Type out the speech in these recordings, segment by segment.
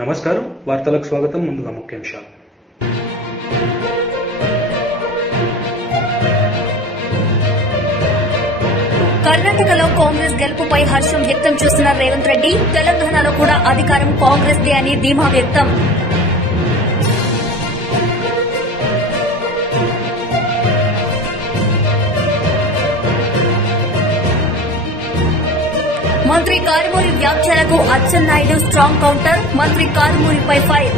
నమస్కారం వార్తలకు స్వాగతం. ముందుగా ముఖ్యాంశాలు. కర్ణాటకలో కాంగ్రెస్ గెలుపుపై హర్షం వ్యక్తం చేస్తున్న రేవంత్ రెడ్డి, తెలంగాణలో కూడా అధికారం కాంగ్రెస్ దే అని ధీమా వ్యక్తం. మంత్రి కారుమూరి వ్యాఖ్యలకు అచ్చెన్నాయుడు స్ట్రాంగ్ కౌంటర్. మంత్రి కారుమూరిపై ఫైర్.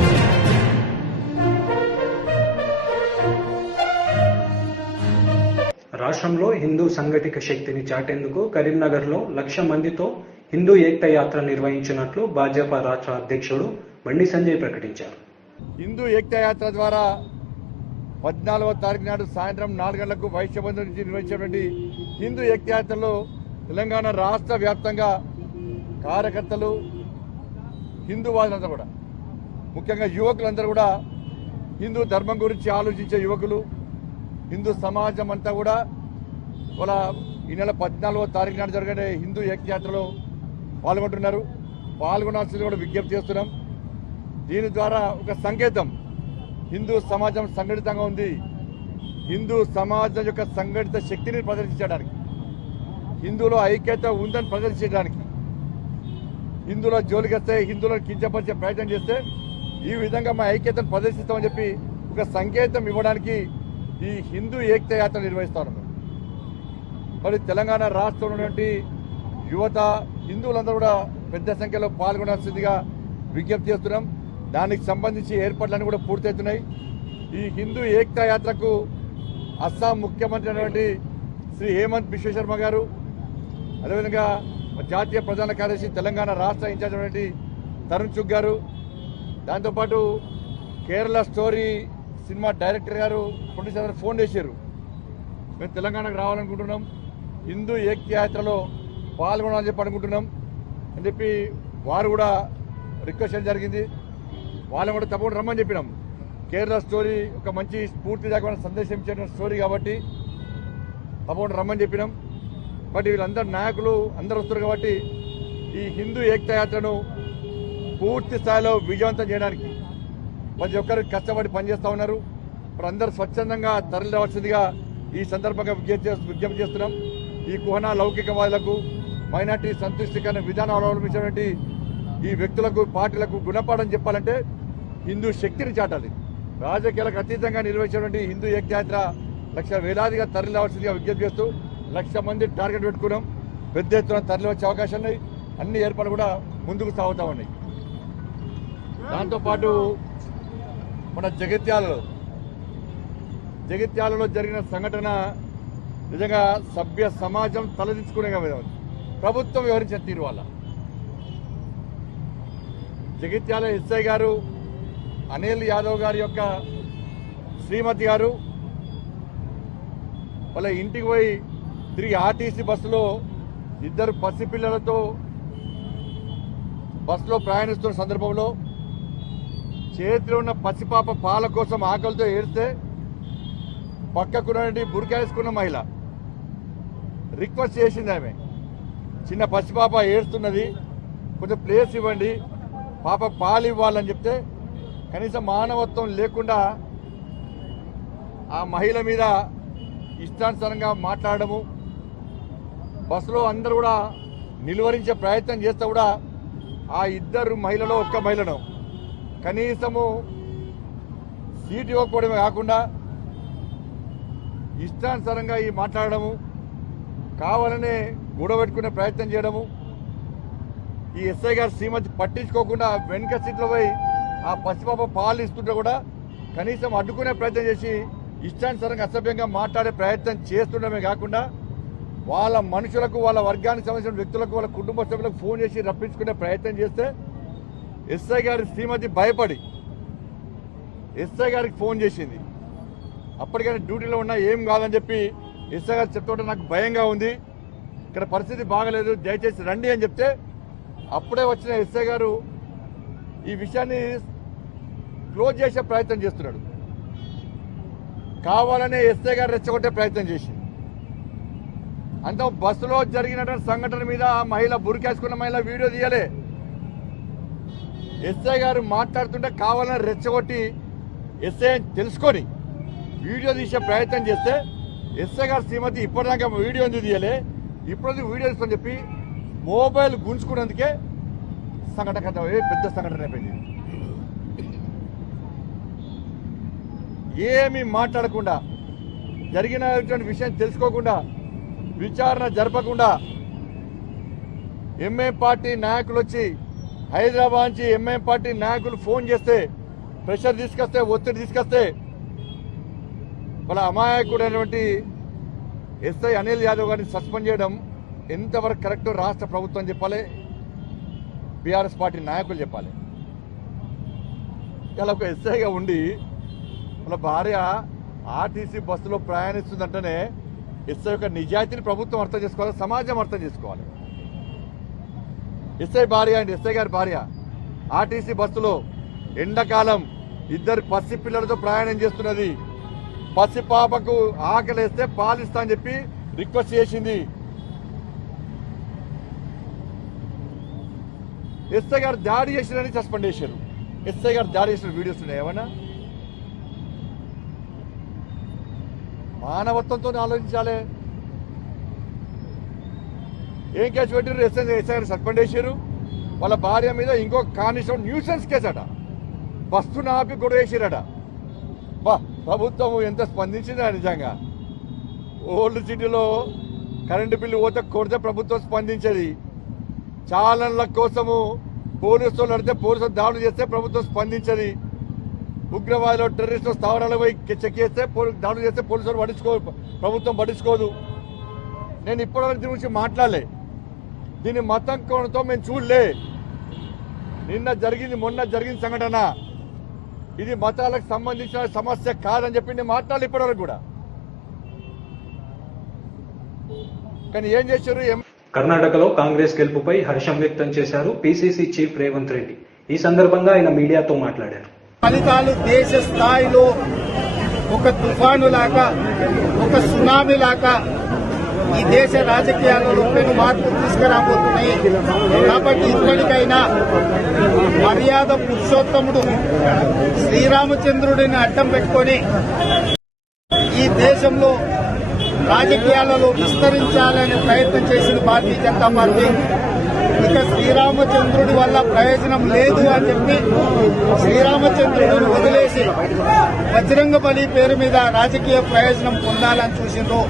రాష్ట్రంలో హిందూ సంఘటిత శక్తిని చాటేందుకు కరీంనగర్లో 1,00,000 మందితో హిందూ ఏక్తా యాత్ర నిర్వహించినట్లు భాజపా రాష్ట్ర అధ్యక్షుడు బండి సంజయ్ ప్రకటించారు. హిందూ ఏక్తా యాత్ర ద్వారా 14వ తారీఖు నాడు సాయంత్రం 4 గంటలకు వైశ్యబంధు నుంచి నిర్వహించినటువంటి హిందూ ఏక్తా యాత్రలో తెలంగాణ రాష్ట్ర వ్యాప్తంగా కార్యకర్తలు, హిందూవాదులందరూ కూడా, ముఖ్యంగా యువకులందరూ కూడా, హిందూ ధర్మం గురించి ఆలోచించే యువకులు, హిందూ సమాజం అంతా కూడా వాళ్ళ ఈ నెల 14వ తారీఖు నాడు జరిగే హిందూ ఏకయాత్రలో పాల్గొంటున్నారు. పాల్గొనాల్సింది కూడా విజ్ఞప్తి చేస్తున్నాం. దీని ద్వారా ఒక సంకేతం, హిందూ సమాజం సంఘటితంగా ఉంది, హిందూ సమాజం యొక్క సంఘటిత శక్తిని ప్రదర్శించడానికి, హిందువులో ఐక్యత ఉందని ప్రదర్శించడానికి, హిందువుల జోలికొస్తే హిందువులను కించపరిచే ప్రయత్నం చేస్తే ఈ విధంగా మా ఐక్యతను ప్రదర్శిస్తామని చెప్పి ఒక సంకేతం ఇవ్వడానికి ఈ హిందూ ఏకతా యాత్ర నిర్వహిస్తా ఉన్నాం. మరి తెలంగాణ రాష్ట్రంలో ఉన్నటువంటి యువత, హిందువులందరూ కూడా పెద్ద సంఖ్యలో పాల్గొనాల్సిందిగా విజ్ఞప్తి చేస్తున్నాం. దానికి సంబంధించి ఏర్పాట్లన్నీ కూడా పూర్తవుతున్నాయి. ఈ హిందూ ఏకతా యాత్రకు అస్సాం ముఖ్యమంత్రి అయినటువంటి శ్రీ హేమంత్ బిశ్వ శర్మ గారు, అదేవిధంగా జాతీయ ప్రధాన కార్యదర్శి తెలంగాణ రాష్ట్ర ఇన్ఛార్జ్ అయినటువంటి తరుణ్ చుగ్ గారు, దాంతోపాటు కేరళ స్టోరీ సినిమా డైరెక్టర్ గారు, ప్రొడ్యూసర్ గారు ఫోన్ చేశారు, మేము తెలంగాణకు రావాలనుకుంటున్నాం, హిందూ ఏకతా యాత్రలో పాల్గొనాలని చెప్పి అనుకుంటున్నాం అని చెప్పి వారు కూడా రిక్వెస్ట్ చేయడం జరిగింది. వాళ్ళని కూడా తప్పకుండా రమ్మని చెప్పినాం. కేరళ స్టోరీ ఒక మంచి స్ఫూర్తిదాయకమైన సందేశం ఇచ్చే స్టోరీ కాబట్టి తప్పకుండా రమ్మని చెప్పినాం. బట్ వీళ్ళందరూ నాయకులు అందరూ వస్తారు కాబట్టి ఈ హిందూ ఏకతా యాత్రను పూర్తి స్థాయిలో విజయవంతం చేయడానికి ప్రతి ఒక్కరు కష్టపడి పనిచేస్తూ ఉన్నారు. ఇప్పుడు అందరూ స్వచ్ఛందంగా తరలి రావాల్సిందిగా ఈ సందర్భంగా విజ్ఞప్తి చేస్తున్నాం. ఈ కుహనా లౌకికవాదులకు, మైనార్టీ సంతుష్టికరణ విధానం అవలంబించినటువంటి ఈ వ్యక్తులకు, పార్టీలకు గుణపాఠం చెప్పాలంటే హిందూ శక్తిని చాటాలి. రాజకీయాలకు అతీతంగా నిర్వహించినటువంటి హిందూ ఏకతా యాత్ర వేలాదిగా తరలి రావాల్సిందిగా విజ్ఞప్తి చేస్తూ 1,00,000 మంది టార్గెట్ పెట్టుకున్నాం. పెద్ద ఎత్తున తరలి వచ్చే అవకాశం ఉన్నాయి. అన్ని ఏర్పాట్లు కూడా ముందుకు సాగుతూ ఉన్నాయి. దాంతోపాటు మన జగిత్యాలలో జరిగిన సంఘటన నిజంగా సభ్య సమాజం తలదించుకునే ప్రభుత్వం వివరించిన తీరు వల్ల జగిత్యాల ఎస్ఐ గారు అనిల్ యాదవ్ గారి యొక్క శ్రీమతి గారు వాళ్ళ ఇంటికి పోయి తిరిగి ఆర్టీసీ బస్సులో 2 పసిపిల్లలతో బస్సులో ప్రయాణిస్తున్న సందర్భంలో చేతిలో ఉన్న పసిపాప పాల కోసం ఆకలితో ఏడిస్తే పక్కకున్నటువంటి బుర్కా వేసుకున్న మహిళ రిక్వెస్ట్ చేసింది. ఆమె చిన్న పసిపాప ఏడుస్తున్నది, కొంచెం ప్లేస్ ఇవ్వండి, పాప పాలు ఇవ్వాలని చెప్తే కనీసం మానవత్వం లేకుండా ఆ మహిళ మీద ఇష్టానుసారంగా మాట్లాడము, బస్సులో అందరూ కూడా నిలువరించే ప్రయత్నం చేస్తే కూడా ఆ 2 మహిళలో ఒక్క మహిళను కనీసము సీటు ఇవ్వకపోవడమే కాకుండా ఇష్టానుసారంగా ఈ మాట్లాడము, కావాలనే గొడవ పెట్టుకునే ప్రయత్నం చేయడము, ఈ ఎస్ఐ గారు శ్రీమతి పట్టించుకోకుండా వెనుక సీట్లో పోయి ఆ పసిపాప పాలు ఇస్తుంటే కూడా కనీసం అడ్డుకునే ప్రయత్నం చేసి ఇష్టానుసారంగా అసభ్యంగా మాట్లాడే ప్రయత్నం చేస్తుండమే కాకుండా వాళ్ళ మనుషులకు, వాళ్ళ వర్గానికి సంబంధించిన వ్యక్తులకు, వాళ్ళ కుటుంబ సభ్యులకు ఫోన్ చేసి రప్పించుకునే ప్రయత్నం చేస్తే ఎస్ఐ గారి శ్రీమతి భయపడి ఎస్ఐ గారికి ఫోన్ చేసింది. అప్పటికైనా డ్యూటీలో ఉన్నా ఏం కాదని చెప్పి ఎస్ఐ గారు చెప్తుంటే నాకు భయంగా ఉంది, ఇక్కడ పరిస్థితి బాగలేదు, దయచేసి రండి అని చెప్తే అప్పుడే వచ్చిన ఎస్ఐ గారు ఈ విషయాన్ని క్లోజ్ చేసే ప్రయత్నం చేస్తున్నాడు. కావాలనే ఎస్ఐ గారు రెచ్చగొట్టే ప్రయత్నం చేసింది. అంత బస్సులో జరిగినటువంటి సంఘటన మీద మహిళ బురికేసుకున్న మహిళ వీడియో తీయలే, ఎస్ఐ గారు మాట్లాడుతుంటే కావాలని రెచ్చగొట్టి ఎస్ఐ తెలుసుకొని వీడియో తీసే ప్రయత్నం చేస్తే ఎస్ఐ గారు శ్రీమతి ఇప్పటిదాకా వీడియో ఎందుకు తీయలే, ఇప్పుడు వీడియో తీసుకోని చెప్పి మొబైల్ గుంజుకున్నందుకే సంఘటన పెద్ద సంఘటన అయిపోయింది. ఏమీ మాట్లాడకుండా, జరిగినటువంటి విషయం తెలుసుకోకుండా, విచారణ జరపకుండా ఎంఐఎం పార్టీ నాయకులు వచ్చి హైదరాబాద్ నుంచి ఎంఐఎం పార్టీ నాయకులు ఫోన్ చేస్తే, ప్రెషర్ తీసుకొస్తే, ఒత్తిడి తీసుకొస్తే వాళ్ళ అమాయకుడైనటువంటి ఎస్ఐ అనిల్ యాదవ్ గారిని సస్పెండ్ చేయడం ఎంతవరకు కరెక్టో రాష్ట్ర ప్రభుత్వం చెప్పాలి, బీఆర్ఎస్ పార్టీ నాయకులు చెప్పాలి. ఇలా ఒక ఎస్ఐగా ఉండి వాళ్ళ భార్య ఆర్టీసీ బస్సులో ప్రయాణిస్తుందంటేనే ఎస్ఐ యొక్క నిజాయితీని ప్రభుత్వం అర్థం చేసుకోవాలి, సమాజం అర్థం చేసుకోవాలి. ఎస్ఐ భార్య అండి, ఎస్ఐ గారి భార్య ఆర్టీసీ బస్సులో ఎండాకాలం 2 పసి పిల్లలతో ప్రయాణం చేస్తున్నది. పసి పాపకు ఆకలేస్తే పాలిస్తా అని చెప్పి రిక్వెస్ట్ చేసింది. ఎస్ఐ గారు దాడి చేసిరని సస్పెండ్ చేశారు. ఎస్ఐ గారు దాడి చేసిన వీడియోస్ ఉన్నాయి ఏమన్నా? మానవత్వంతో ఆలోచించాలి. ఏం కేసు పెట్టారు? ఎస్ఐ గారు సస్పెండ్ చేశారు. వాళ్ళ భార్య మీద ఇంకో కానిస్టేబుల్ న్యూసెన్స్ కేసు అట, బస్సు ఆపి గొడవ వేసిరట. బా, ప్రభుత్వం ఎంత స్పందించిందా నిజంగా. ఓల్డ్ సిటీలో కరెంటు బిల్లు కొడితే ప్రభుత్వం స్పందించేది. చాలన్ల కోసము పోలీసులు నడితే పోలీసులు దాడులు చేస్తే ప్రభుత్వం స్పందించేది. ఉగ్రవాదులు టెర్రరిస్టులు స్థావరాలు పోయి చెక్ చేస్తే దాడులు చేస్తే పోలీసులు ప్రభుత్వం పట్టించుకోదు. నేను ఇప్పటివరకు దీని గురించి మాట్లాడలే. దీన్ని మతం కోణంతో మేము చూడలే. మొన్న జరిగిన సంఘటన ఇది మతాలకు సంబంధించిన సమస్య కాదని చెప్పి నేను మాట్లాడలే ఇప్పటివరకు కూడా. కానీ ఏం చేశారు? కర్ణాటకలో కాంగ్రెస్ గెలుపుపై హర్షం వ్యక్తం చేశారు పీసీసీ చీఫ్ రేవంత్ రెడ్డి. ఈ సందర్భంగా ఆయన మీడియాతో మాట్లాడారు. ఫలితాలు దేశ స్థాయిలో ఒక తుఫాను లాగా, ఒక సునామీ లాగా ఈ దేశ రాజకీయాలలో పెను మార్పు తీసుకురాబోతున్నాయి. కాబట్టి ఇప్పటికైనా మర్యాద పురుషోత్తముడు శ్రీరామచంద్రుడిని అడ్డం పెట్టుకొని ఈ దేశంలో రాజకీయాలలో విస్తరించాలనే ప్రయత్నం చేసిన భారతీయ జనతా పార్టీ ఇక శ్రీరామచంద్రుడి వల్ల ప్రయోజనం లేదు అని చెప్పి శ్రీరామచంద్రుడిని వదిలేసి బజరంగ బలి పేరు మీద రాజకీయ ప్రయోజనం పొందాలని చూసిండ్రు.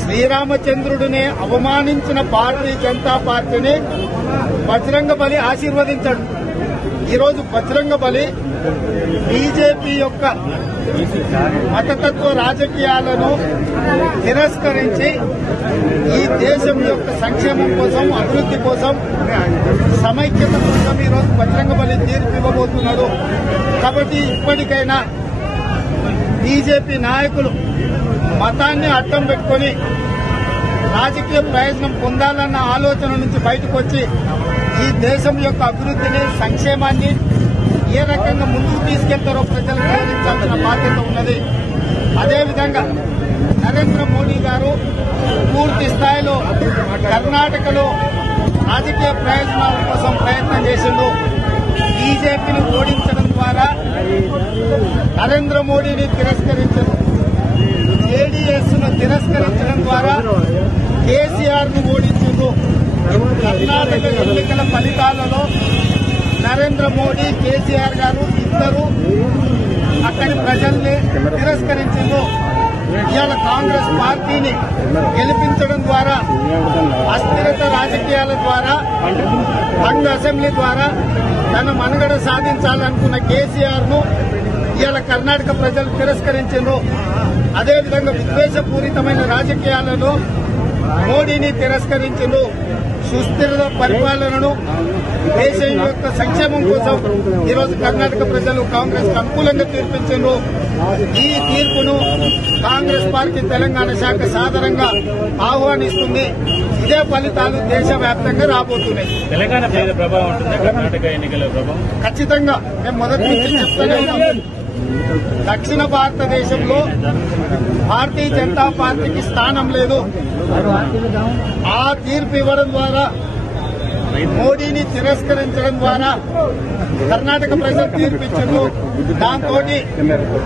శ్రీరామచంద్రుడిని అవమానించిన భారతీయ జనతా పార్టీని బజరంగ బలి ఆశీర్వదించాడు. ఈరోజు బజరంగ బలి బీజేపీ యొక్క మతతత్వ రాజకీయాలను తిరస్కరించి ఈ దేశం యొక్క సంక్షేమం కోసం, అభివృద్ది కోసం, సమైక్యత కోసం ఈరోజు బజరంగ బలి తీర్పు ఇవ్వబోతున్నాడు. కాబట్టి ఇప్పటికైనా బీజేపీ నాయకులు మతాన్ని అడ్డం పెట్టుకొని రాజకీయ ప్రయోజనం పొందాలన్న ఆలోచన నుంచి బయటకు వచ్చి ఈ దేశం యొక్క అభివృద్దిని, సంక్షేమాన్ని ఏ రకంగా ముందుకు తీసుకెళ్తారో ప్రజలు గౌరవించాల్సిన బాధ్యత ఉన్నది. అదేవిధంగా నరేంద్ర మోడీ గారు పూర్తి స్థాయిలో కర్ణాటకలో రాజకీయ ప్రయోజనాల కోసం ప్రయత్నం చేసిండు. బీజేపీని ఓడించడం ద్వారా నరేంద్ర మోడీని తిరస్కరించారు. జేడీఎస్ ను తిరస్కరించడం ద్వారా కేసీఆర్ ను ఓడించారు. కర్ణాటక ఎన్నికల ఫలితాలలో నరేంద్ర మోడీ, కేసీఆర్ గారు ఇద్దరు అక్కడి ప్రజల్ని తిరస్కరించారు. ఇవాళ కాంగ్రెస్ పార్టీని గెలిపించడం ద్వారా, అస్థిరత రాజకీయాల ద్వారా, బంద్ అసెంబ్లీ ద్వారా తన మనుగడ సాధించాలనుకున్న కేసీఆర్ ను ఇవాళ కర్ణాటక ప్రజలు తిరస్కరించారు. అదేవిధంగా విద్వేషపూరితమైన రాజకీయాలను మోడీని తిరస్కరించారు. సుస్థిర పరిపాలనను, దేశం యొక్క సంక్షేమం కోసం ఈరోజు కర్ణాటక ప్రజలు కాంగ్రెస్ కు అనుకూలంగా తీర్పిచ్చారు. ఈ తీర్పును కాంగ్రెస్ పార్టీ తెలంగాణ శాఖ సాదరంగా ఆహ్వానిస్తుంది. ఇదే ఫలితాలు దేశవ్యాప్తంగా రాబోతున్నాయి. తెలంగాణ ప్రభావం ఉంటుంది, కర్ణాటక ఎన్నికల ప్రభావం ఖచ్చితంగా. మేము మొదటి నుంచి చెప్తూనే ఉన్నాం, దక్షిణ భారతదేశంలో భారతీయ జనతా పార్టీకి స్థానం లేదు. ఆ తీర్పు ఇవ్వడం ద్వారా మోడీని తిరస్కరించడం ద్వారా కర్ణాటక ప్రజలు తీర్పిచ్చారు. దాంతో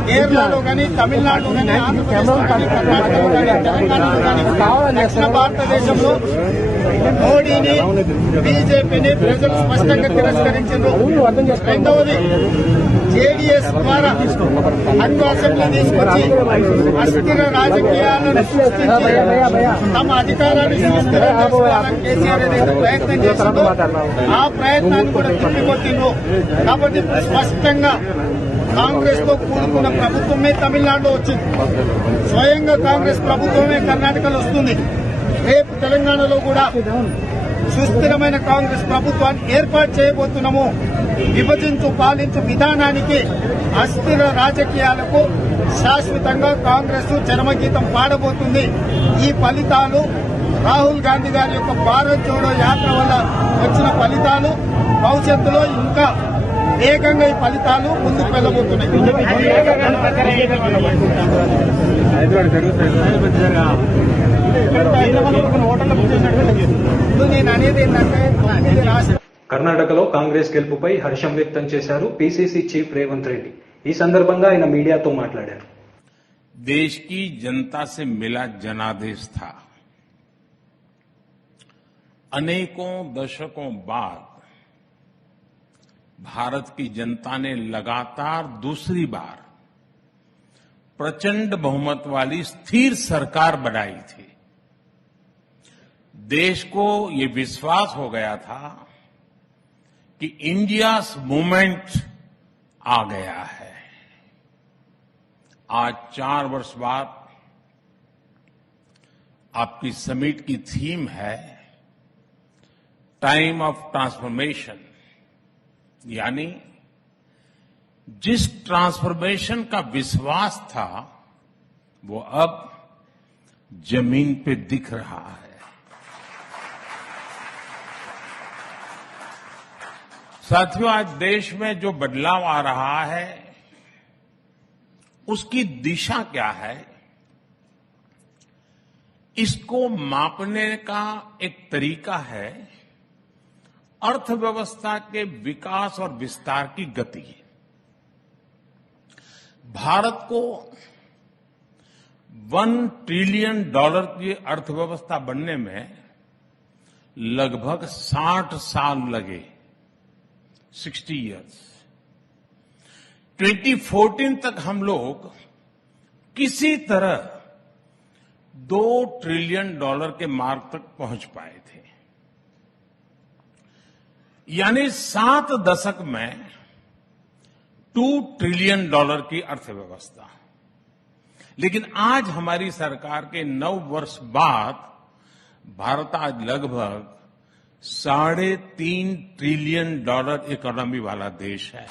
కేరళలో కానీ, తమిళనాడులో కానీ, ఆంధ్రప్రదేశ్లో కానీ, కర్ణాటకలో కానీ, తెలంగాణలో కానీ దక్షిణ భారతదేశంలో మోడీని, బీజేపీని ప్రజలు స్పష్టంగా తిరస్కరించారు. రెండవది, జేడీఎస్ ద్వారా అన్ని అసెంబ్లీ తీసుకొచ్చి అస్థిర రాజకీయాలను సృష్టించి తమ అధికారాన్ని సుస్థిరం చేసుకోవాలని కేసీఆర్ ఏదైతే ప్రయత్నం చేసిందో ఆ ప్రయత్నాన్ని కూడా తిప్పికొట్టిండ్రు. కాబట్టి ఇప్పుడు స్పష్టంగా కాంగ్రెస్ తో కూడుకున్న ప్రభుత్వమే తమిళనాడులో వచ్చింది. స్వయంగా కాంగ్రెస్ ప్రభుత్వమే కర్ణాటకలో వస్తుంది. రేపు తెలంగాణలో కూడా సుస్థిరమైన కాంగ్రెస్ ప్రభుత్వాన్ని ఏర్పాటు చేయబోతున్నాము. విభజించు పాలించు విధానానికి, అస్థిర రాజకీయాలకు శాశ్వతంగా కాంగ్రెస్ చరమగీతం పాడబోతుంది. ఈ ఫలితాలు రాహుల్ గాంధీ గారి యొక్క భారత్ జోడో యాత్ర వల్ల వచ్చిన ఫలితాలు భవిష్యత్తులో ఇంకా వేగంగా ఈ ఫలితాలు ముందుకు వెళ్లబోతున్నాయి. నేను అనేది ఏంటంటే కర్ణాటకలో కాంగ్రెస్ గెలుపుపై హర్షం వ్యక్తం చేశారు పీసీసీ చీఫ్ రేవంత్ రెడ్డి. ఈ సందర్భంగా ఆయన మీడియాతో మాట్లాడారు. देश की जनता से मिला जनादेश था। अनेकों दशकों बाद भारत की जनता ने लगातार दूसरी बार प्रचंड बहुमत वाली स्थिर सरकार बनाई थी। देश को ये विश्वास हो गया था कि इंडियाज मूवमेंट आ गया है। आज 4 वर्ष बाद आपकी समिट की थीम है टाइम ऑफ ट्रांसफॉर्मेशन, यानी जिस ट्रांसफॉर्मेशन का विश्वास था वो अब जमीन पे दिख रहा है। साथियों, आज देश में जो बदलाव आ रहा है उसकी दिशा क्या है, इसको मापने का एक तरीका है अर्थव्यवस्था के विकास और विस्तार की गति। भारत को $1 ट्रिलियन की अर्थव्यवस्था बनने में लगभग 60 साल लगे, 60 इयर्स। 2014 तक हम लोग किसी तरह $2 ट्रिलियन के मार्क तक पहुंच पाए थे, यानी 7 दशक में $2 ट्रिलियन की अर्थव्यवस्था। लेकिन आज हमारी सरकार के 9 वर्ष बाद भारत आज लगभग $3.5 ट्रिलियन इकोनॉमी वाला देश है।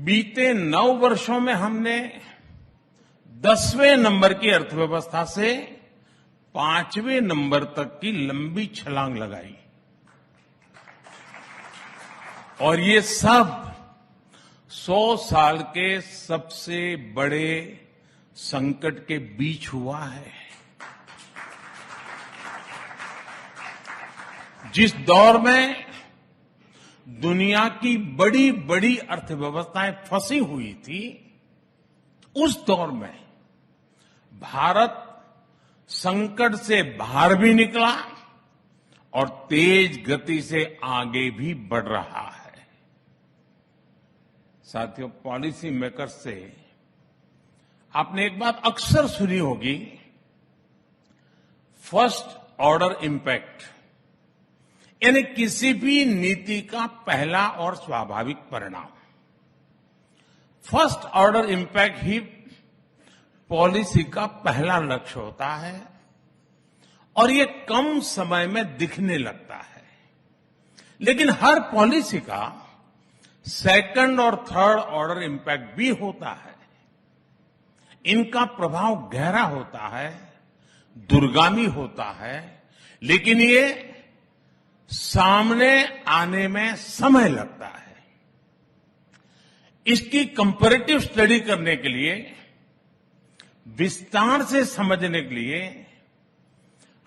बीते 9 वर्षों में हमने 10वें नंबर की अर्थव्यवस्था से 5वें नंबर तक की लंबी छलांग लगाई, और ये सब 100 साल के सबसे बड़े संकट के बीच हुआ है। जिस दौर में दुनिया की बड़ी बड़ी अर्थव्यवस्थाएं फंसी हुई थी, उस दौर में भारत संकट से बाहर भी निकला और तेज गति से आगे भी बढ़ रहा है। साथियों, पॉलिसी मेकर्स से आपने एक बात अक्सर सुनी होगी, फर्स्ट ऑर्डर इंपैक्ट, यानी किसी भी नीति का पहला और स्वाभाविक परिणाम। फर्स्ट ऑर्डर इंपैक्ट ही पॉलिसी का पहला लक्ष्य होता है, और ये कम समय में दिखने लगता है। लेकिन हर पॉलिसी का सेकंड और थर्ड ऑर्डर इंपैक्ट भी होता है। इनका प्रभाव गहरा होता है, दूरगामी होता है, लेकिन ये सामने आने में समय लगता है। इसकी कंपैरेटिव स्टडी करने के लिए, विस्तार से समझने के लिए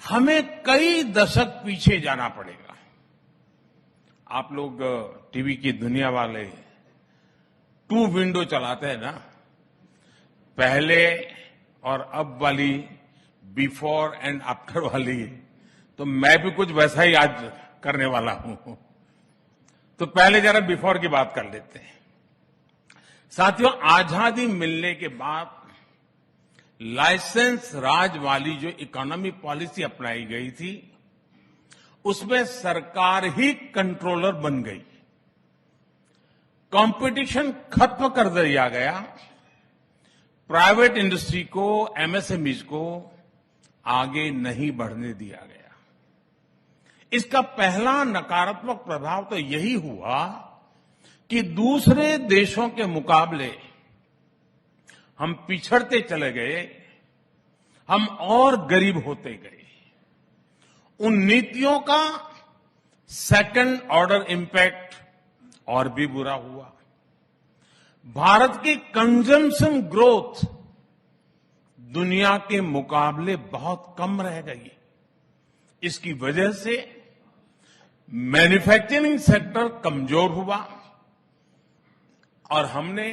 हमें कई दशक पीछे जाना पड़ेगा। आप लोग टीवी की दुनिया वाले 2 विंडो चलाते हैं ना, पहले और अब वाली, बिफोर एंड आफ्टर वाली, तो मैं भी कुछ वैसा ही आज करने वाला हूं। तो पहले जरा बिफोर की बात कर लेते हैं। साथियों, आजादी मिलने के बाद लाइसेंस राज वाली जो इकोनॉमी पॉलिसी अपनाई गई थी, उसमें सरकार ही कंट्रोलर बन गई। कंपटीशन खत्म कर दिया गया। प्राइवेट इंडस्ट्री को, एमएसएमईज को आगे नहीं बढ़ने दिया गया। इसका पहला नकारात्मक प्रभाव तो यही हुआ कि दूसरे देशों के मुकाबले हम पिछड़ते चले गए, हम और गरीब होते गए। उन नीतियों का सेकंड ऑर्डर इंपैक्ट और भी बुरा हुआ। भारत की कंजम्पशन ग्रोथ दुनिया के मुकाबले बहुत कम रह गई। इसकी वजह से मैन्युफैक्चरिंग सेक्टर कमजोर हुआ और हमने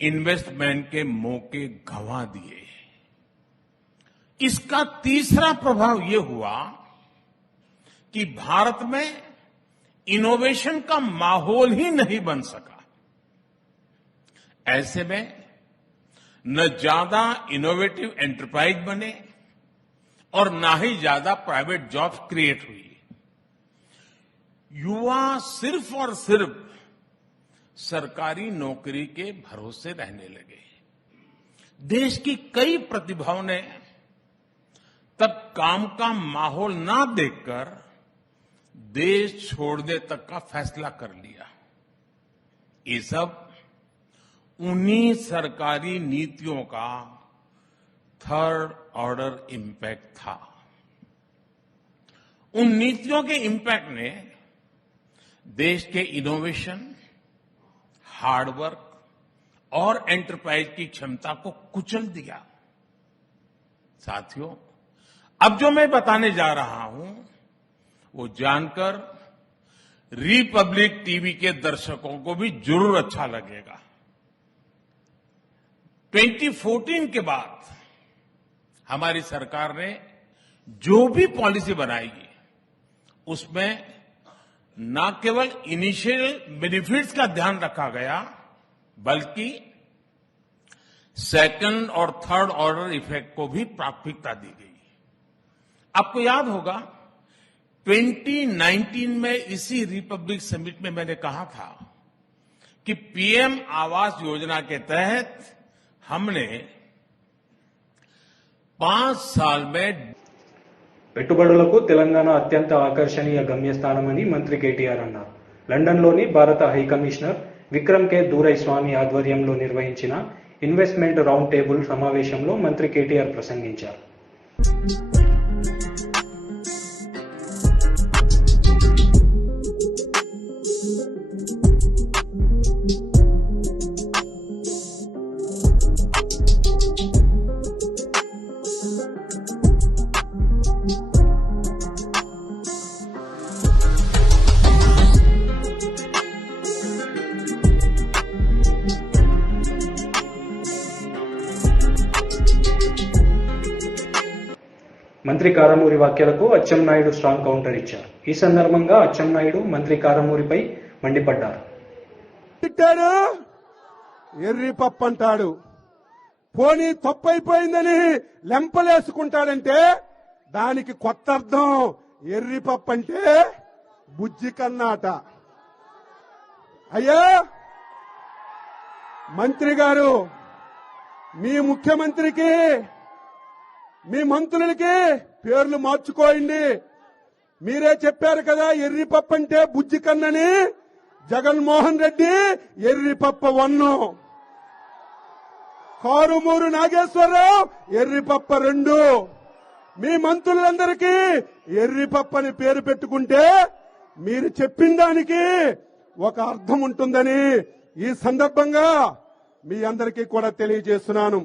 इन्वेस्टमेंट के मौके गंवा दिए। इसका तीसरा प्रभाव यह हुआ कि भारत में इनोवेशन का माहौल ही नहीं बन सका। ऐसे में न ज्यादा इनोवेटिव एंटरप्राइज बने और ना ही ज्यादा प्राइवेट जॉब्स क्रिएट हुई। युवा सिर्फ और सिर्फ सरकारी नौकरी के भरोसे रहने लगे। देश की कई प्रतिभाओं ने तब काम का माहौल ना देखकर देश छोड़ने तक का फैसला कर लिया। ये सब उन्हीं सरकारी नीतियों का थर्ड ऑर्डर इंपैक्ट था। उन नीतियों के इंपैक्ट ने देश के इनोवेशन, हार्डवर्क और एंटरप्राइज की क्षमता को कुचल दिया। साथियों, अब जो मैं बताने जा रहा हूं वो जानकर रिपब्लिक टीवी के दर्शकों को भी जरूर अच्छा लगेगा। 2014 के बाद हमारी सरकार ने जो भी पॉलिसी बनाई उसमें न केवल इनिशियल बेनिफिट्स का ध्यान रखा गया, बल्कि सेकंड और थर्ड ऑर्डर इफेक्ट को भी प्राथमिकता दी गई। आपको याद होगा 2019 में इसी रिपब्लिक समिट में मैंने कहा था कि पीएम आवास योजना के तहत हमने 5 साल में పెట్టుబడులకు తెలంగాణ అత్యంత ఆకర్షణీయ గమ్యస్థానమని మంత్రి కేటీఆర్ అన్నారు. లండన్లోని భారత హైకమిషనర్ విక్రమ్ కే దూరైస్వామి ఆధ్వర్యంలో నిర్వహించిన ఇన్వెస్ట్మెంట్ రౌండ్ టేబుల్ సమావేశంలో మంత్రి కేటీఆర్ ప్రసంగించారు. మంత్రి కారమూరి వ్యాఖ్యలకు అచ్చెన్నాయుడు స్ట్రాంగ్ కౌంటర్ ఇచ్చారు. ఈ సందర్భంగా అచ్చెన్నాయుడు మంత్రి కారమూరిపై మండిపడ్డారు. తిట్టాడు, ఎర్రి పప్పు అంటాడు. పోనీ తప్పైపోయిందని లెంపలేసుకుంటాడంటే దానికి కొత్త అర్థం. ఎర్రి పప్పు అంటే బుజ్జి కన్నాట. అయ్యా మంత్రి గారు, మీ ముఖ్యమంత్రికి, మీ మంత్రులకి పేర్లు మార్చుకోండి. మీరే చెప్పారు కదా ఎర్రిపప్పు అంటే బుజ్జి కన్నని. జగన్మోహన్ రెడ్డి ఎర్రిపప్పు 1, కారుమూరు నాగేశ్వరరావు ఎర్రిపప్పు 2. మీ మంత్రులందరికీ ఎర్రిపప్పు అని పేరు పెట్టుకుంటే మీరు చెప్పిన దానికి ఒక అర్థం ఉంటుందని ఈ సందర్భంగా మీ అందరికీ కూడా తెలియజేస్తున్నాను.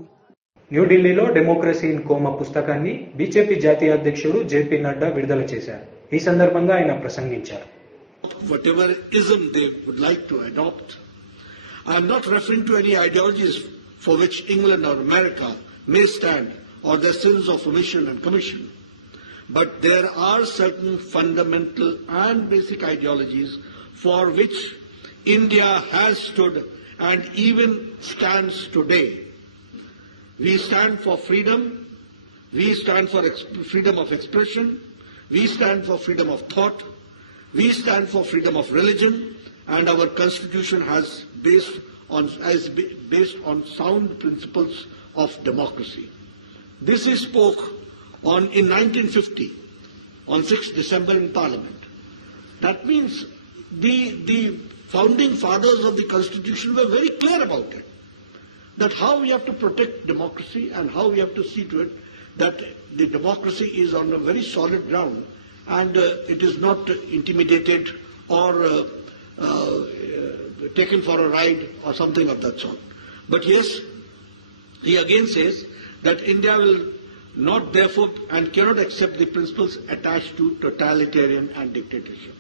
న్యూఢిల్లీలో డెమోక్రసీ ఇన్ కోమా పుస్తకాన్ని బీజేపీ జాతీయ అధ్యక్షుడు జేపీ నడ్డా విడుదల చేశారు. ఈ సందర్భంగా ఆయన ప్రసంగించారు. Whatever ism they would like to adopt, I am not referring to any ideologies for which England or America may stand or their sins of omission and commission. But there are certain fundamental and basic ideologies for which India has stood and even stands today. We stand for freedom, we stand for freedom of expression, we stand for freedom of thought, we stand for freedom of religion, and our constitution is based on sound principles of democracy. This he spoke on in 1950, on 6th December in Parliament. That means the founding fathers of the Constitution were very clear about it, that how we have to protect democracy and how we have to see to it that the democracy is on a very solid ground and it is not intimidated or taken for a ride or something of that sort. But yes, he again says that India will not therefore and cannot accept the principles attached to totalitarian and dictatorship.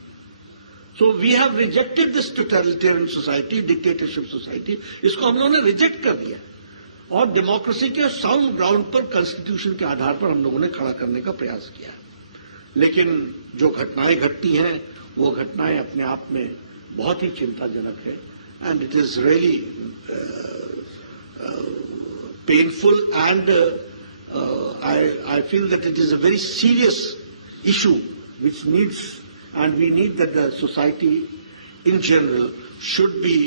So we have rejected this totalitarian society, dictatorship society. इसको हम लोगों ने रिजेक्ट कर दिया और डेमोक्रेसी के sound ground पर कॉन्स्टिट्यूशन के आधार पर हम लोगों ने खड़ा करने का प्रयास किया. लेकिन जो घटनाएं घटती हैं वो घटनाएं अपने आप में बहुत ही चिंताजनक है and it is really painful and I feel that it is a very serious issue which needs, and we need that the society in general should be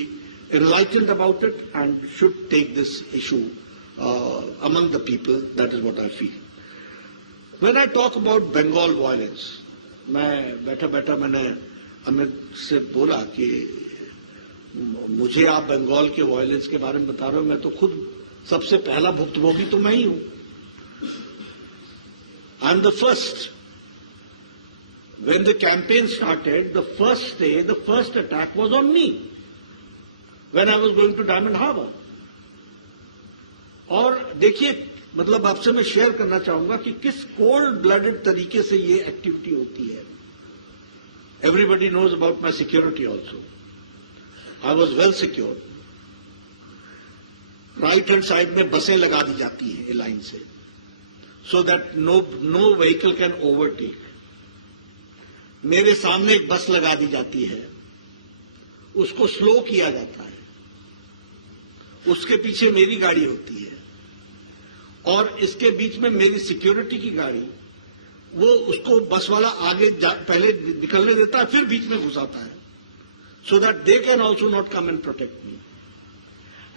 enlightened about it and should take this issue among the people. That is what I feel. When I talk about Bengal violence, मैं बैठा मैंने अमित से बोला कि मुझे आप बंगाल के वायलेंस के बारे में बता रहे हो, मैं तो खुद सबसे पहला भुक्तभोगी तो मैं ही हूं. I'm the first. When the campaign started, the first day, the first attack was on me when I was going to Diamond Harbour. और देखिए, मतलब आपसे मैं शेयर करना चाहूंगा कि किस कोल्ड ब्लडेड तरीके से ये एक्टिविटी होती है. Everybody knows about my security also. I was well secured. Right hand side में बसें लगा दी जाती हैं लाइन से, so that no vehicle can overtake. मेरे सामने एक बस लगा दी जाती है, उसको स्लो किया जाता है, उसके पीछे मेरी गाड़ी होती है और इसके बीच में मेरी सिक्योरिटी की गाड़ी, वो उसको बस वाला आगे पहले निकलने देता है, फिर बीच में घुसाता है, so that they can also not come and protect me.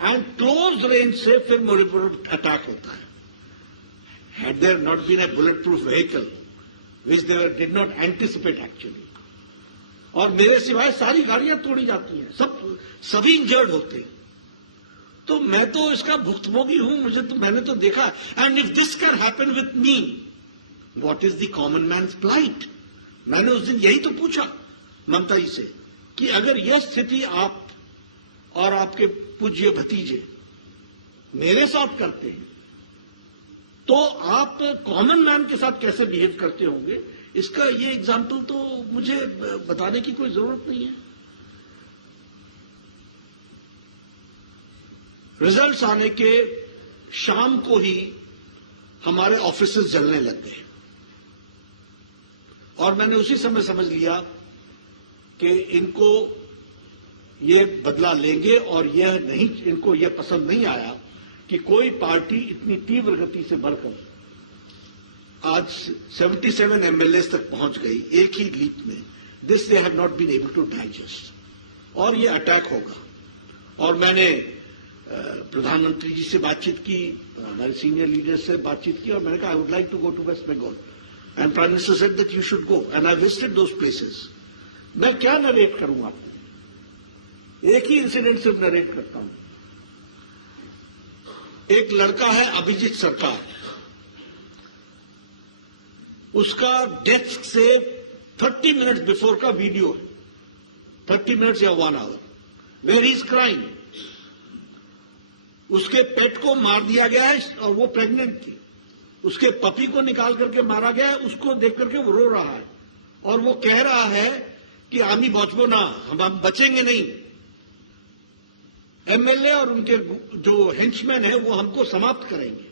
And close range से फिर मेरे पर अटैक होता है. Had there not been a bulletproof vehicle, which they did not anticipate actually, और मेरे सिवाय सारी गाड़ियां तोड़ी जाती हैं, सभी इंजर्ड होते हैं. तो मैं तो इसका भुक्तभोगी हूं, मैंने तो देखा. And if this can happen with me, what is the common man's plight. मैंने उस दिन यही तो पूछा ममता जी से कि अगर यह स्थिति आप और आपके पूज्य भतीजे मेरे साथ करते हैं तो आप कॉमन मैन के साथ कैसे बिहेव करते होंगे. इसका ये एग्जाम्पल तो मुझे बताने की कोई जरूरत नहीं है. रिजल्ट्स आने के शाम को ही हमारे ऑफिसेस जलने लग गए और मैंने उसी समय समझ लिया कि इनको ये बदला लेंगे और यह नहीं, इनको यह पसंद नहीं आया कि कोई पार्टी इतनी तीव्र गति से बढ़कर आज 77 एमएलए तक पहुंच गई एक ही लीप में. This they have not been able to digest और ये अटैक होगा. और मैंने प्रधानमंत्री जी से बातचीत की, हमारे सीनियर लीडर्स से बातचीत की और मैंने कहा I would like to go to West Bengal and prime minister said that you should go and I visited those places. मैं क्या नरेट करूंगा, एक ही इंसिडेंट सिर्फ नरेट करता हूं. एक लड़का है अभिजीत सरकार, उसका डेस्क से 30 मिनट्स बिफोर का वीडियो है, 30 मिनट्स या 1 hour, where he is crying. उसके पेट को मार दिया गया है और वो प्रेग्नेंट थी। उसके पपी को निकाल करके मारा गया है, उसको देख करके वो रो रहा है और वो कह रहा है कि आमी बचबो ना, हम बचेंगे नहीं। एमएलए और उनके जो हेंचमैन है वो हमको समाप्त करेंगे।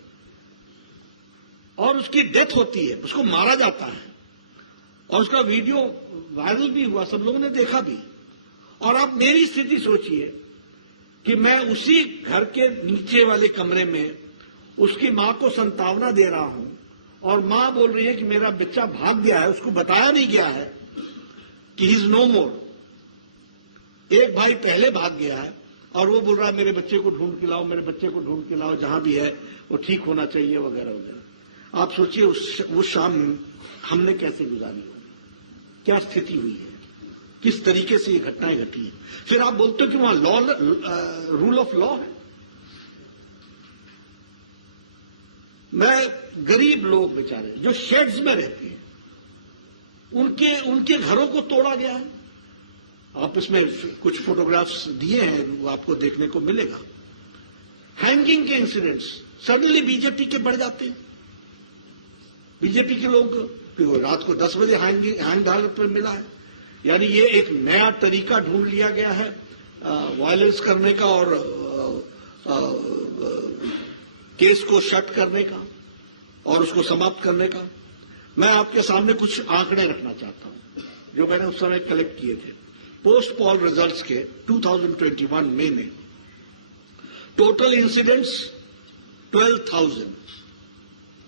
और उसकी डेथ होती है, उसको मारा जाता है और उसका वीडियो वायरल भी हुआ, सब लोगों ने देखा भी। और आप मेरी स्थिति सोचिए कि मैं उसी घर के नीचे वाले कमरे में उसकी मां को संतावना दे रहा हूं और मां बोल रही है कि मेरा बच्चा भाग गया है, उसको बताया नहीं गया है कि ही इज नो मोर। एक भाई पहले भाग गया है और वो बोल रहा है मेरे बच्चे को ढूंढ के लाओ, मेरे बच्चे को ढूंढ के लाओ, जहां भी है वो ठीक होना चाहिए वगैरह वगैरह। आप सोचिए उस शाम हमने कैसे गुजारी, क्या स्थिति हुई है, किस तरीके से ये घटनाएं घटी है। फिर आप बोलते हो कि वहां लॉ, रूल ऑफ लॉ है। मैं गरीब लोग बेचारे जो शेड्स में रहते हैं, उनके घरों को तोड़ा गया है। आप इसमें कुछ फोटोग्राफ्स दिए हैं, वो आपको देखने को मिलेगा। हैंगिंग के इंसिडेंट्स सडनली बीजेपी के बढ़ जाते हैं। बीजेपी के लोग रात को 10 बजे हैंग हालत में मिला है। यानी ये एक नया तरीका ढूंढ लिया गया है वायलेंस करने का और केस को शट करने का और उसको समाप्त करने का। मैं आपके सामने कुछ आंकड़े रखना चाहता हूं जो मैंने उस समय कलेक्ट किए थे। पोस्ट पोल रिजल्ट्स के 2021 मई में total incidents 12,000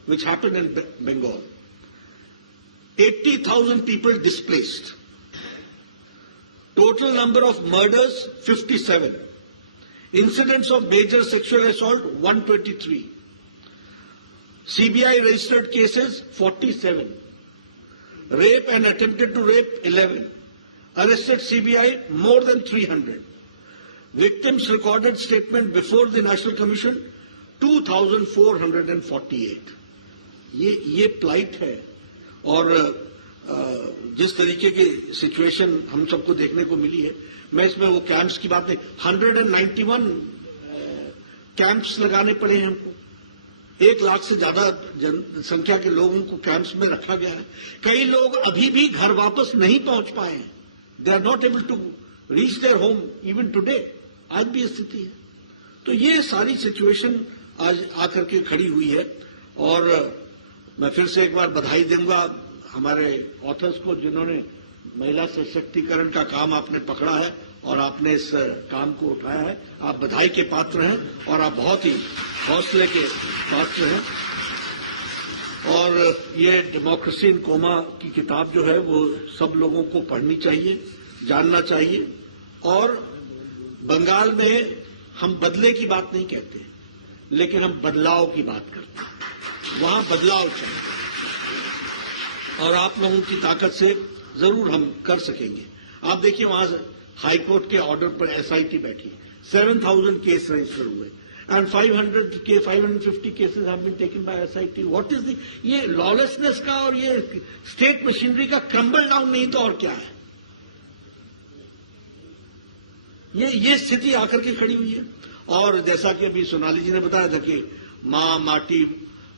which happened in Bengal. 80,000 people displaced. Total number of murders 57. Incidents of major sexual assault 123. CBI registered cases 47. Rape and attempted to rape 11. Arrested CBI more than 300. Victims recorded statement before the National Commission 2,448. ये प्लाइट है। और जिस तरीके की सिचुएशन हम सबको देखने को मिली है, मैं इसमें वो कैंप्स की बात नहीं, 191 कैंप्स लगाने पड़े हैं हमको। 1 लाख से ज्यादा जनसंख्या के लोगों को कैंप्स में रखा गया है। कई लोग अभी भी घर वापस नहीं पहुंच पाए हैं। They are not able to reach their home even today. आज भी स्थिति है। तो ये सारी सिचुएशन आज आकर के खड़ी हुई है। और मैं फिर से एक बार बधाई दूंगा हमारे ऑथर्स को, जिन्होंने महिला सशक्तिकरण का काम आपने पकड़ा है और आपने इस काम को उठाया है। आप बधाई के पात्र हैं और आप बहुत ही हौसले के पात्र हैं। और ये डेमोक्रेसी इन कोमा की किताब जो है वो सब लोगों को पढ़नी चाहिए, जानना चाहिए। और बंगाल में हम बदले की बात नहीं कहते, लेकिन हम बदलाव की बात करते हैं। वहां बदलाव चाहिए और आप लोगों की ताकत से जरूर हम कर सकेंगे। आप देखिए वहां हाईकोर्ट के ऑर्डर पर एसआईटी बैठी, 7,000 केस रजिस्टर हुए and 550 cases have been taken by SIT. What is the, ये लॉलेसनेस का और ये स्टेट मशीनरी का क्रम्बल डाउन नहीं तो और क्या है। ये स्थिति आकर के खड़ी हुई है। और जैसा कि अभी सोनाली जी ने बताया था कि मां माटी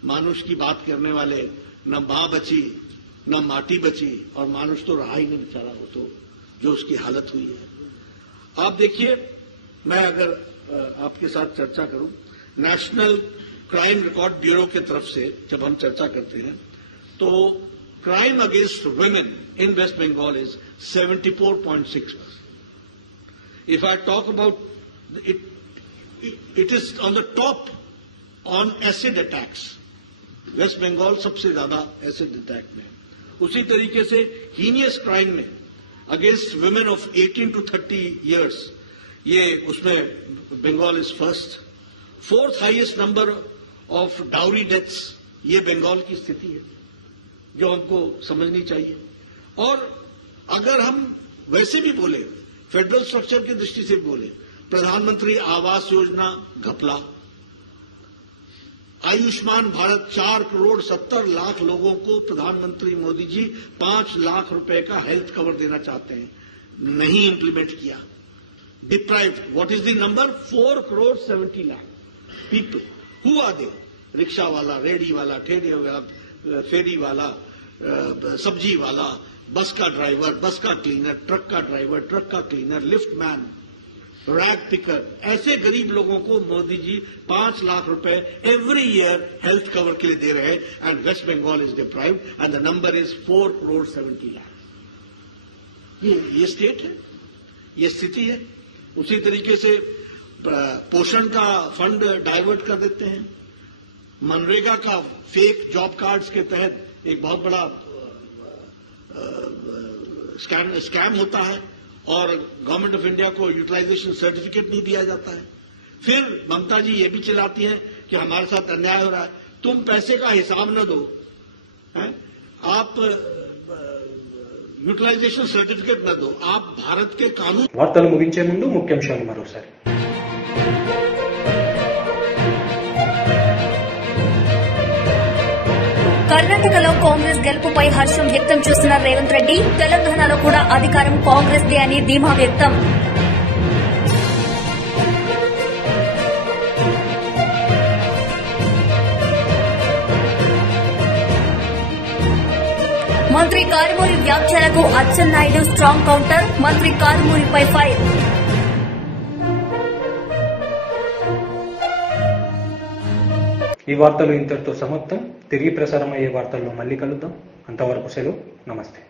मानुष की बात करने वाले, न मां बची न माटी बची और मानुष तो रहा ही नहीं बेचारा, वो तो जो उसकी हालत हुई है। आप देखिए, मैं अगर आपके साथ चर्चा करूं, नेशनल क्राइम रिकॉर्ड ब्यूरो की तरफ से जब हम चर्चा करते हैं तो crime against women in West Bengal is 74.6%. If I talk about it, it is on the top on acid attacks. West Bengal सबसे ज्यादा एसिड अटैक में। उसी तरीके से हीनियस क्राइम में against women of 18 to 30 years, ये उसमें Bengal is first. 4th highest number of dowry deaths, ये बंगाल की स्थिति है जो हमको समझनी चाहिए। और अगर हम वैसे भी बोले, फेडरल स्ट्रक्चर की दृष्टि से बोले, प्रधानमंत्री आवास योजना घपला, आयुष्मान भारत 4,70,00,000 लोगों को प्रधानमंत्री मोदी जी 5 लाख रुपए का हेल्थ कवर देना चाहते हैं, नहीं इंप्लीमेंट किया। Deprived, what is the number, 4,70,00,000। people. Who are they? Rickshaw वाला, रेडी वाला, ठेले वाला, फेरी वाला, सब्जी वाला, बस का ड्राइवर, बस का क्लीनर, ट्रक का ड्राइवर, ट्रक का cleaner, lift man, rag picker, ऐसे गरीब लोगों को मोदी जी 5 लाख रुपए एवरी ईयर हेल्थ कवर के लिए दे रहे हैं. And West Bengal is deprived and the number is 4.70 crore. ये स्टेट है, ये स्थिति है. उसी तरीके से पोषण का फंड डाइवर्ट कर देते हैं. मनरेगा का फेक जॉब कार्ड्स के तहत एक बहुत बड़ा स्कैम होता है और गवर्नमेंट ऑफ इंडिया को यूटिलाइजेशन सर्टिफिकेट नहीं दिया जाता है. फिर ममता जी ये भी चिल्लाती हैं कि हमारे साथ अन्याय हो रहा है. तुम पैसे का हिसाब न दो, आप యూటిలైజేషన్ సర్టిఫికేట్ నద్దు, आप भारत के कानून. వార్తలు ముగించే ముందు ముఖ్యాంశాలు మరోసారి. కర్ణాటకలో కాంగ్రెస్ గెలుపుపై హర్షం వ్యక్తం చేస్తున్న రేవంత్ రెడ్డి, తెలంగాణలో కూడా అధికారం కాంగ్రెస్ దే అని ధీమా వ్యక్తం. మంత్రి కారుమూరి వ్యాఖ్యలకు అచ్చెన్నాయుడు స్ట్రాంగ్ కౌంటర్, మంత్రి కారుమూరిపై ఫైర్. ఈ వార్తలు ఇంతటితో సమాప్తం. తిరిగి ప్రసారమయ్యే వార్తల్లో మళ్ళీ కలుద్దాం. అంతవరకు సెలవు. నమస్తే.